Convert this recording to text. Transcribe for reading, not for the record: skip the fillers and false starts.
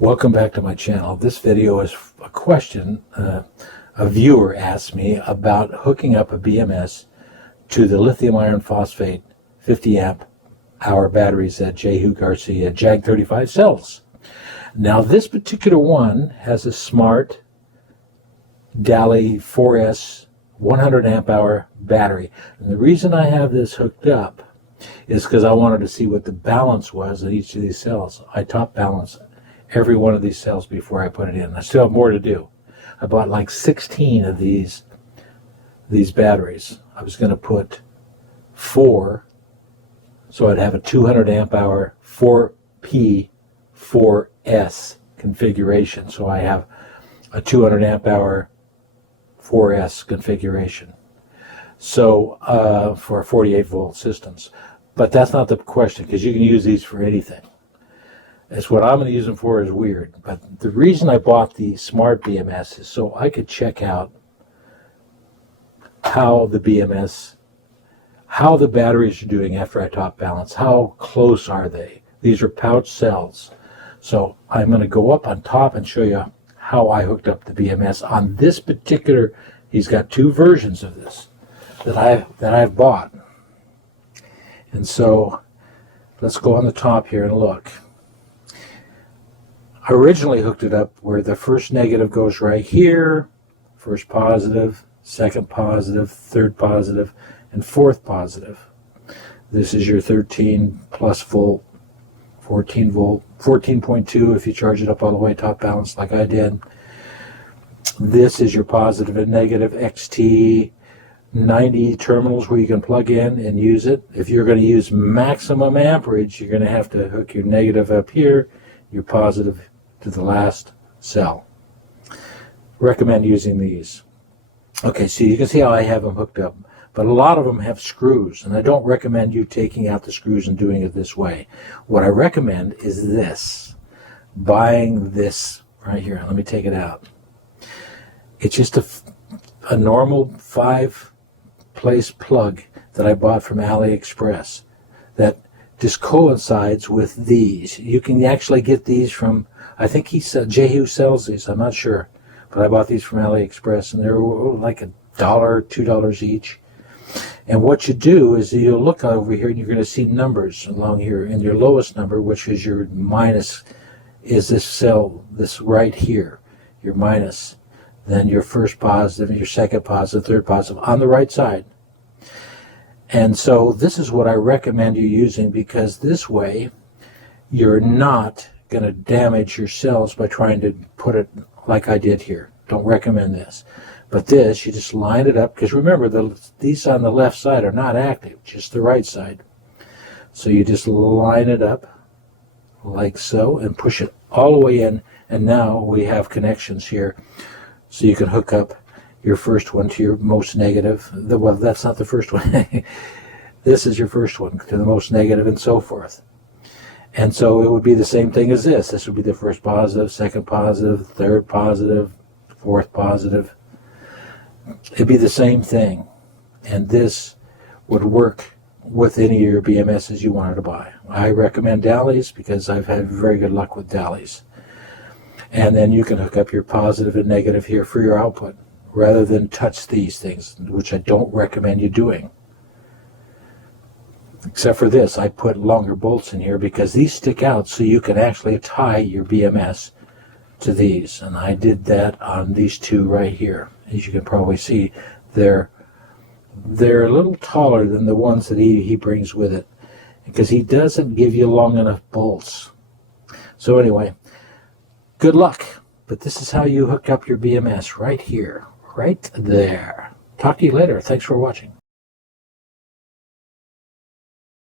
Welcome back to my channel. This video is a question a viewer asked me about hooking up a BMS to the lithium iron phosphate 50 amp hour batteries that Jehu Garcia Jag35 sells. Now this particular one has a Smart Daly 4S 100 amp hour battery. And the reason I have this hooked up is because I wanted to see what the balance was in each of these cells. I top balance every one of these cells before I put it in. I still have more to do. I bought like 16 of these batteries. I was going to put 4, so I'd have a 200 amp hour 4P 4S configuration. So I have a 200 amp hour 4S configuration. So for 48 volt systems. But that's not the question, because you can use these for anything. It's what I'm going to use them for is weird. But the reason I bought the Smart BMS is so I could check out how the BMS, how the batteries are doing after I top balance. How close are they? These are pouch cells. So I'm going to go up on top and show you how I hooked up the BMS on this particular. He's got 2 versions of this that I've bought. And so let's go on the top here and look. I originally hooked it up where the first negative goes right here, first positive, second positive, third positive, and fourth positive. This is your 13 plus volt, 14 volt, 14.2 if you charge it up all the way top balance like I did. This is your positive and negative XT 90 terminals where you can plug in and use it. If you're going to use maximum amperage, you're going to have to hook your negative up here, your positive to the last cell. Recommend using these. Okay, so you can see how I have them hooked up, but a lot of them have screws, and I don't recommend you taking out the screws and doing it this way. What I recommend is this, buying this right here. Let me take it out. It's just a normal 5-place plug that I bought from AliExpress that just coincides with these. You can actually get these from, I think Jehu sells these, I'm not sure, but I bought these from AliExpress, and they're like $1, $2 each. And what you do is you'll look over here and you're going to see numbers along here, and your lowest number, which is your minus, is this cell, this right here, your minus. Then your first positive, your second positive, third positive on the right side. And so this is what I recommend you using, because this way you're not going to damage your cells by trying to put it like I did here. Don't recommend this. But this, you just line it up, because remember, these on the left side are not active, just the right side. So you just line it up like so and push it all the way in, and now we have connections here. So you can hook up your first one to your most negative. Well, that's not the first one. This is your first one to the most negative, and so forth. And so it would be the same thing as this. This would be the first positive, second positive, third positive, fourth positive. It'd be the same thing. And this would work with any of your BMSs you wanted to buy. I recommend Daly's because I've had very good luck with Daly's. And then you can hook up your positive and negative here for your output, rather than touch these things, which I don't recommend you doing. Except for this, I put longer bolts in here because these stick out, so you can actually tie your BMS to these. And I did that on these 2 right here. As you can probably see, they're a little taller than the ones that he brings with it, because he doesn't give you long enough bolts. So anyway, good luck. But this is how you hook up your BMS right here, right there. Talk to you later. Thanks for watching.